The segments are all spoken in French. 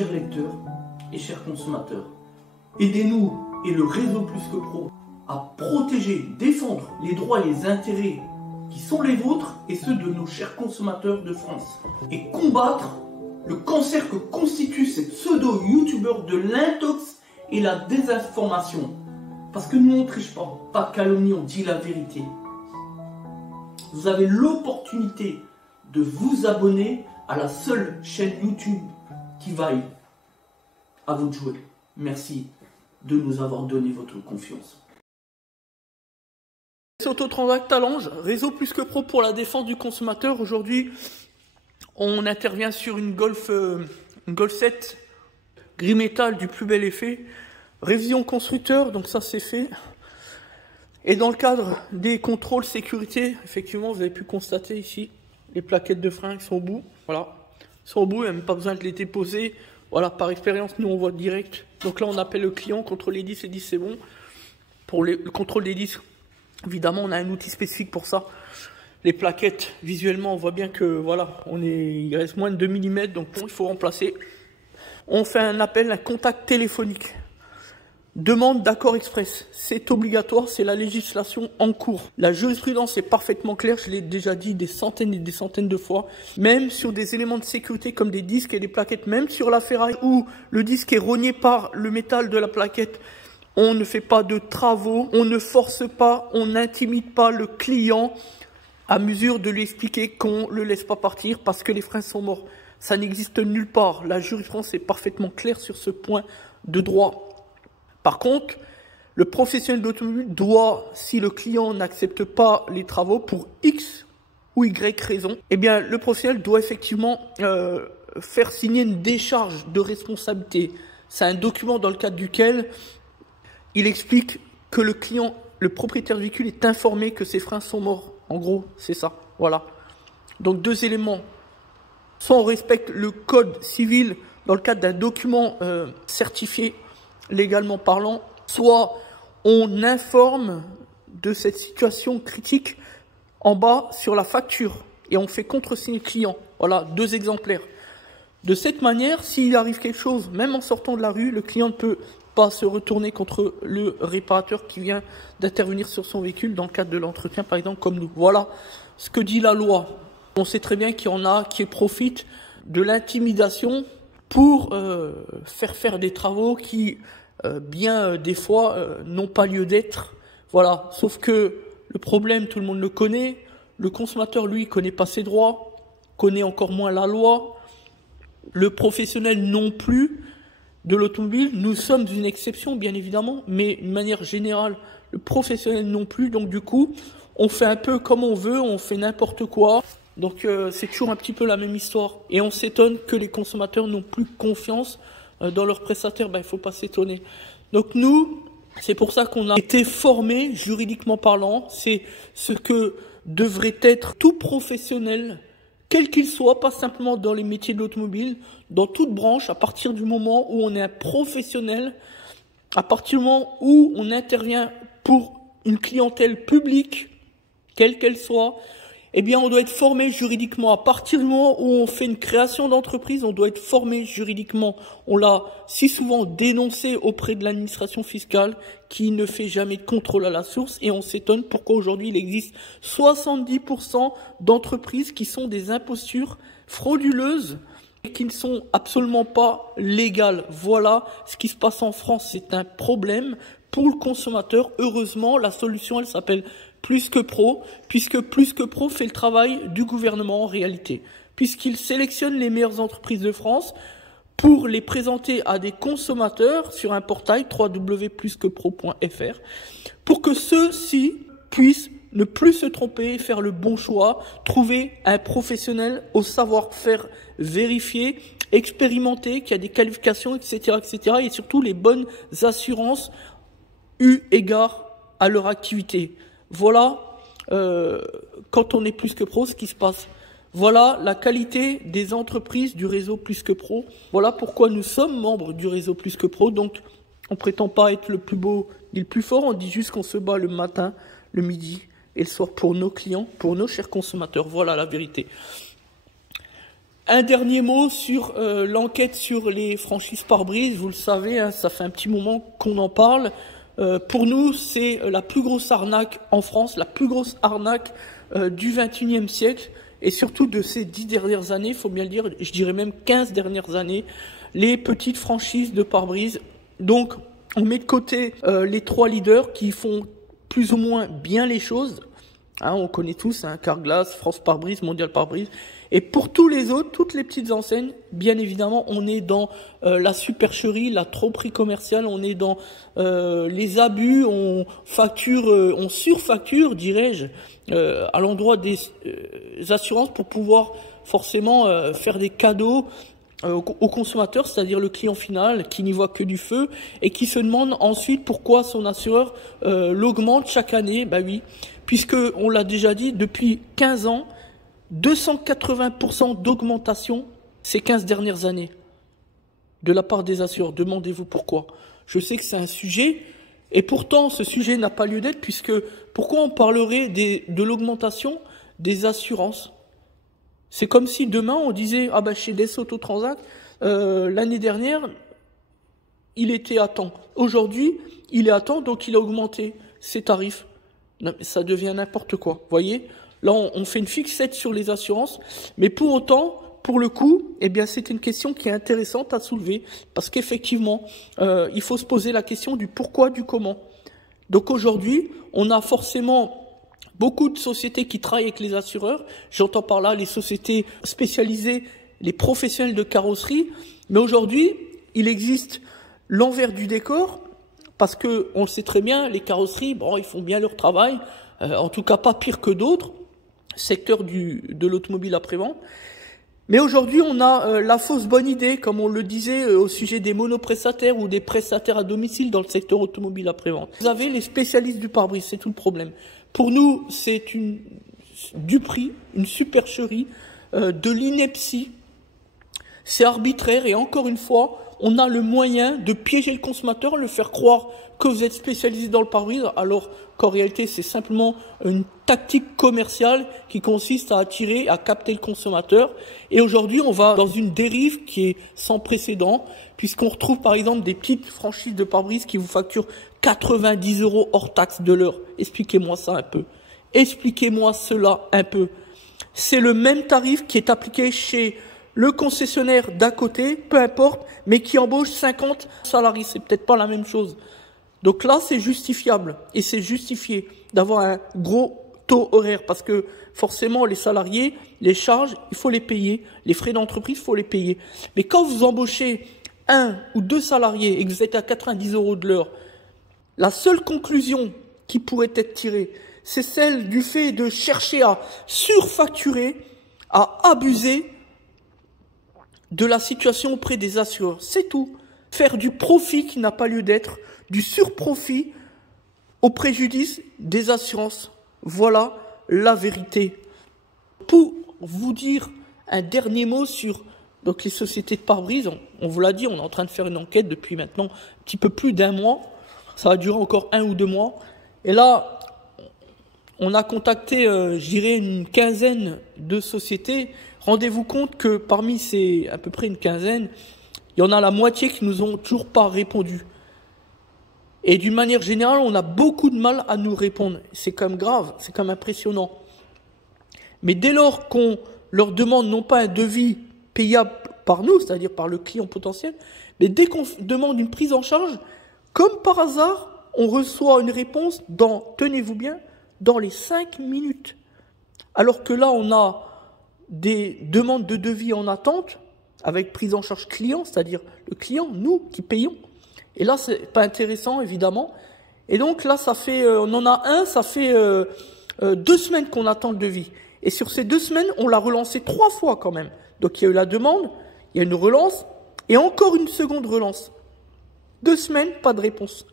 chers lecteurs et chers consommateurs. Aidez-nous et le réseau Plus que Pro à protéger, défendre les droits et les intérêts qui sont les vôtres et ceux de nos chers consommateurs de France. Et combattre le cancer que constituent ces pseudo-youtubeurs de l'intox et la désinformation. Parce que nous on ne triche pas de calomnie, on dit la vérité. Vous avez l'opportunité de vous abonner à la seule chaîne YouTube qui vaille. À vous de jouer. Merci de nous avoir donné votre confiance. Autotransact Talange, réseau Plus que Pro pour la défense du consommateur. Aujourd'hui, on intervient sur une Golf 7 gris métal du plus bel effet. Révision constructeur, donc ça c'est fait. Et dans le cadre des contrôles sécurité, effectivement, vous avez pu constater ici, les plaquettes de frein qui sont au bout. Voilà, ils sont au bout, il n'y a même pas besoin de les déposer. Voilà, par expérience, nous on voit direct. Donc là, on appelle le client, contrôle les disques, les disques c'est bon. Pour le contrôle des disques, évidemment, on a un outil spécifique pour ça. Les plaquettes, visuellement, on voit bien que voilà, il reste moins de 2 mm, donc bon, il faut remplacer. On fait un appel, un contact téléphonique. Demande d'accord express, c'est obligatoire, c'est la législation en cours. La jurisprudence est parfaitement claire, je l'ai déjà dit des centaines et des centaines de fois. Même sur des éléments de sécurité comme des disques et des plaquettes, même sur la ferraille où le disque est rogné par le métal de la plaquette, on ne fait pas de travaux, on ne force pas, on n'intimide pas le client à mesure de lui expliquer qu'on ne le laisse pas partir parce que les freins sont morts. Ça n'existe nulle part. La jurisprudence est parfaitement claire sur ce point de droit. Par contre, le professionnel d'automobile doit, si le client n'accepte pas les travaux pour X ou Y raison, eh bien, le professionnel doit effectivement faire signer une décharge de responsabilité. C'est un document dans le cadre duquel il explique que le client, le propriétaire du véhicule est informé que ses freins sont morts. En gros, c'est ça. Voilà. Donc, 2 éléments. Soit on respecte le code civil dans le cadre d'un document certifié, légalement parlant, soit on informe de cette situation critique en bas sur la facture et on fait contresigner le client. Voilà, 2 exemplaires. De cette manière, s'il arrive quelque chose, même en sortant de la rue, le client ne peut pas se retourner contre le réparateur qui vient d'intervenir sur son véhicule dans le cadre de l'entretien, par exemple, comme nous. Voilà ce que dit la loi. On sait très bien qu'il y en a qui profitent de l'intimidation pour faire des travaux qui, bien des fois, n'ont pas lieu d'être. Voilà. Sauf que le problème, tout le monde le connaît. Le consommateur, lui, connaît pas ses droits, connaît encore moins la loi. Le professionnel non plus de l'automobile. Nous sommes une exception, bien évidemment, mais de manière générale, le professionnel non plus. Donc du coup, on fait un peu comme on veut, on fait n'importe quoi. Donc c'est toujours un petit peu la même histoire. Et on s'étonne que les consommateurs n'ont plus confiance dans leurs prestataires. Ben, il ne faut pas s'étonner. Donc nous, c'est pour ça qu'on a été formés, juridiquement parlant. C'est ce que devrait être tout professionnel, quel qu'il soit, pas simplement dans les métiers de l'automobile, dans toute branche, à partir du moment où on est un professionnel, à partir du moment où on intervient pour une clientèle publique, quelle qu'elle soit, eh bien, on doit être formé juridiquement. À partir du moment où on fait une création d'entreprise, on doit être formé juridiquement. On l'a si souvent dénoncé auprès de l'administration fiscale qui ne fait jamais de contrôle à la source et on s'étonne pourquoi aujourd'hui il existe 70% d'entreprises qui sont des impostures frauduleuses et qui ne sont absolument pas légales. Voilà ce qui se passe en France. C'est un problème pour le consommateur. Heureusement, la solution, elle s'appelle Plus que Pro, puisque Plus que Pro fait le travail du gouvernement en réalité, puisqu'il sélectionne les meilleures entreprises de France pour les présenter à des consommateurs sur un portail www.plusquepro.fr pour que ceux-ci puissent ne plus se tromper, faire le bon choix, trouver un professionnel au savoir-faire vérifié, expérimenté, qui a des qualifications, etc., etc., et surtout les bonnes assurances eu égard à leur activité. Voilà, quand on est Plus que Pro, ce qui se passe. Voilà la qualité des entreprises du réseau Plus que Pro. Voilà pourquoi nous sommes membres du réseau Plus que Pro. Donc, on prétend pas être le plus beau ni le plus fort. On dit juste qu'on se bat le matin, le midi et le soir pour nos clients, pour nos chers consommateurs. Voilà la vérité. Un dernier mot sur l'enquête sur les franchises pare-brise. Vous le savez, hein, ça fait un petit moment qu'on en parle. Pour nous, c'est la plus grosse arnaque en France, la plus grosse arnaque du XXIe siècle, et surtout de ces 10 dernières années, il faut bien le dire, je dirais même 15 dernières années, les petites franchises de pare-brise. Donc, on met de côté les 3 leaders qui font plus ou moins bien les choses. Hein, on connaît tous, hein, Carglass, France Pare-Brise, Mondial Pare-Brise. Et pour tous les autres, toutes les petites enseignes, bien évidemment, on est dans la supercherie, la tromperie commerciale, on est dans les abus, on surfacture, dirais-je, à l'endroit des assurances pour pouvoir forcément faire des cadeaux au consommateur, c'est-à-dire le client final qui n'y voit que du feu et qui se demande ensuite pourquoi son assureur l'augmente chaque année. Bah oui, puisque on l'a déjà dit, depuis 15 ans, 280% d'augmentation ces 15 dernières années de la part des assureurs. Demandez-vous pourquoi. Je sais que c'est un sujet, et pourtant ce sujet n'a pas lieu d'être, puisque pourquoi on parlerait de l'augmentation des assurances? C'est comme si demain on disait, ah ben chez Des Autotransact, l'année dernière, il était à temps. Aujourd'hui, il est à temps, donc il a augmenté ses tarifs. Non, mais ça devient n'importe quoi, vous voyez? Là, on fait une fixette sur les assurances, mais pour autant, pour le coup, eh bien, c'est une question qui est intéressante à soulever, parce qu'effectivement, il faut se poser la question du pourquoi, du comment. Donc aujourd'hui, on a forcément beaucoup de sociétés qui travaillent avec les assureurs. J'entends par là les sociétés spécialisées, les professionnels de carrosserie. Mais aujourd'hui, il existe l'envers du décor, parce que on le sait très bien, les carrosseries, bon, ils font bien leur travail, en tout cas pas pire que d'autres. Secteur de l'automobile après-vente. Mais aujourd'hui, on a la fausse bonne idée, comme on le disait au sujet des monoprestataires ou des prestataires à domicile dans le secteur automobile après-vente. Vous avez les spécialistes du pare-brise, c'est tout le problème. Pour nous, c'est du prix, une supercherie, de l'ineptie. C'est arbitraire et encore une fois, on a le moyen de piéger le consommateur, le faire croire que vous êtes spécialisé dans le pare-brise, alors qu'en réalité, c'est simplement une tactique commerciale qui consiste à attirer, à capter le consommateur. Et aujourd'hui, on va dans une dérive qui est sans précédent, puisqu'on retrouve par exemple des petites franchises de pare-brise qui vous facturent 90 € hors taxe de l'heure. Expliquez-moi ça un peu. Expliquez-moi cela un peu. C'est le même tarif qui est appliqué chez le concessionnaire d'à côté, peu importe, mais qui embauche 50 salariés. C'est peut-être pas la même chose. Donc là, c'est justifiable et c'est justifié d'avoir un gros taux horaire parce que forcément, les salariés, les charges, il faut les payer. Les frais d'entreprise, il faut les payer. Mais quand vous embauchez 1 ou 2 salariés et que vous êtes à 90 € de l'heure, la seule conclusion qui pourrait être tirée, c'est celle du fait de chercher à surfacturer, à abuser de la situation auprès des assureurs. C'est tout. Faire du profit qui n'a pas lieu d'être, du surprofit au préjudice des assurances. Voilà la vérité. Pour vous dire un dernier mot sur donc les sociétés de pare-brise, on vous l'a dit, on est en train de faire une enquête depuis maintenant un petit peu plus d'1 mois. Ça va durer encore 1 ou 2 mois. Et là, on a contacté, je dirais, une quinzaine de sociétés. Rendez-vous compte que parmi ces à peu près une quinzaine, il y en a la moitié qui nous ont toujours pas répondu. Et d'une manière générale, on a beaucoup de mal à nous répondre. C'est quand même grave, c'est quand même impressionnant. Mais dès lors qu'on leur demande non pas un devis payable par nous, c'est-à-dire par le client potentiel, mais dès qu'on demande une prise en charge, comme par hasard, on reçoit une réponse dans, tenez-vous bien, dans les 5 minutes. Alors que là, on a des demandes de devis en attente, avec prise en charge client, c'est-à-dire le client, nous, qui payons. Et là, c'est pas intéressant, évidemment. Et donc là, ça fait, on en a un, ça fait 2 semaines qu'on attend le devis. Et sur ces 2 semaines, on l'a relancé 3 fois quand même. Donc il y a eu la demande, il y a une relance, et encore une seconde relance. 2 semaines, pas de réponse.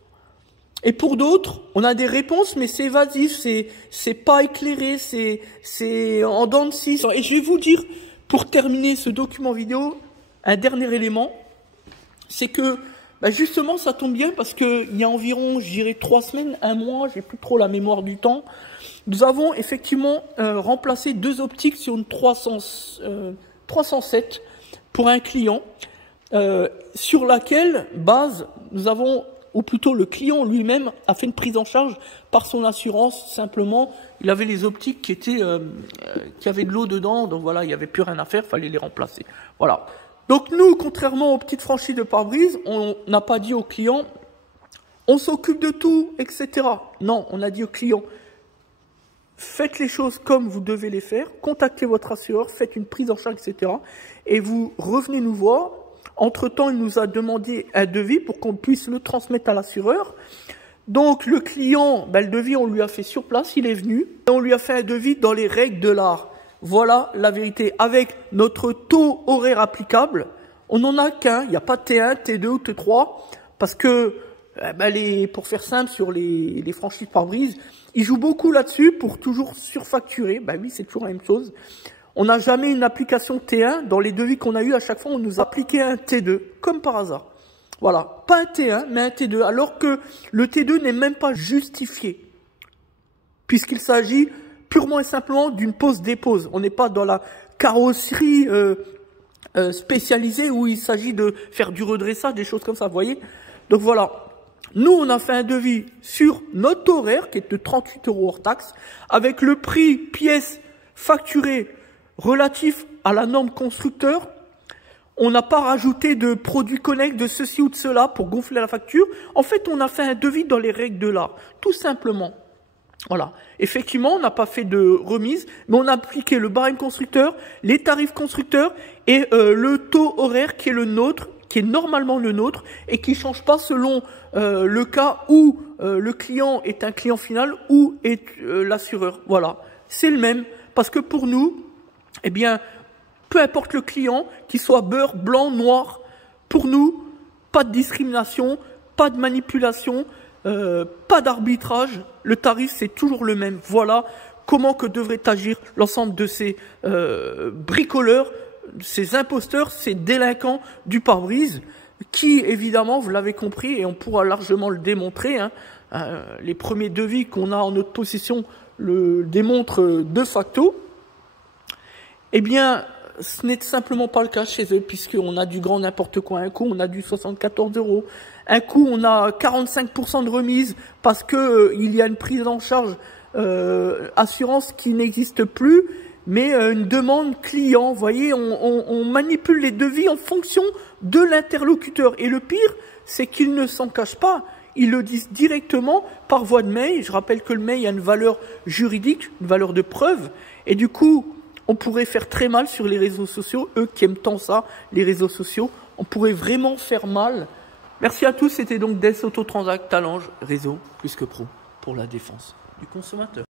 Et pour d'autres, on a des réponses, mais c'est évasif, c'est pas éclairé, c'est en dents de scie. Et je vais vous dire, pour terminer ce document vidéo, un dernier élément, c'est que bah justement, ça tombe bien parce qu'il y a environ, je dirais, 3 semaines, 1 mois, j'ai plus trop la mémoire du temps, nous avons effectivement remplacé 2 optiques sur une 300 307 pour un client, sur laquelle base nous avons, ou plutôt le client lui-même a fait une prise en charge par son assurance. Simplement, il avait les optiques qui avaient de l'eau dedans, donc voilà, il n'y avait plus rien à faire, il fallait les remplacer. Voilà. Donc nous, contrairement aux petites franchises de pare-brise, on n'a pas dit au client on s'occupe de tout, etc. Non, on a dit au client faites les choses comme vous devez les faire, contactez votre assureur, faites une prise en charge, etc. Et vous revenez nous voir. Entre-temps, il nous a demandé un devis pour qu'on puisse le transmettre à l'assureur. Donc le client, le devis, on lui a fait sur place, il est venu. Et on lui a fait un devis dans les règles de l'art. Voilà la vérité. Avec notre taux horaire applicable, on n'en a qu'un. Il n'y a pas de T1, T2 ou T3. Parce que, pour faire simple, sur les franchises pare-brise, ils jouent beaucoup là-dessus pour toujours surfacturer. Oui, c'est toujours la même chose. On n'a jamais une application T1. Dans les devis qu'on a eu, à chaque fois, on nous a appliqué un T2, comme par hasard. Voilà. Pas un T1, mais un T2. Alors que le T2 n'est même pas justifié. Puisqu'il s'agit purement et simplement d'une pose-dépose. On n'est pas dans la carrosserie spécialisée où il s'agit de faire du redressage, des choses comme ça, vous voyez. Donc voilà. Nous, on a fait un devis sur notre horaire, qui est de 38 € hors taxe, avec le prix pièce facturé relatif à la norme constructeur. On n'a pas rajouté de produits connexes, de ceci ou de cela pour gonfler la facture. En fait, on a fait un devis dans les règles de l'art, tout simplement. Voilà. Effectivement, on n'a pas fait de remise, mais on a appliqué le barème constructeur, les tarifs constructeurs et le taux horaire qui est le nôtre, qui est normalement le nôtre et qui ne change pas selon le cas où le client est un client final ou est l'assureur. Voilà. C'est le même. Parce que pour nous, eh bien, peu importe le client, qu'il soit beurre, blanc, noir, pour nous, pas de discrimination, pas de manipulation, pas d'arbitrage, le tarif c'est toujours le même. Voilà comment que devrait agir l'ensemble de ces bricoleurs, ces imposteurs, ces délinquants du pare-brise, qui évidemment, vous l'avez compris, et on pourra largement le démontrer, les premiers devis qu'on a en notre possession le démontrent de facto, eh bien, ce n'est simplement pas le cas chez eux, puisqu'on a du grand n'importe quoi. Un coup, on a du 74 €. Un coup, on a 45% de remise parce que il y a une prise en charge assurance qui n'existe plus, mais une demande client. Vous voyez, on manipule les devis en fonction de l'interlocuteur. Et le pire, c'est qu'ils ne s'en cachent pas. Ils le disent directement par voie de mail. Je rappelle que le mail a une valeur juridique, une valeur de preuve. Et du coup, on pourrait faire très mal sur les réseaux sociaux. Eux qui aiment tant ça, les réseaux sociaux, on pourrait vraiment faire mal. Merci à tous. C'était donc Des Autotransact Talange, réseau plus que pro pour la défense du consommateur.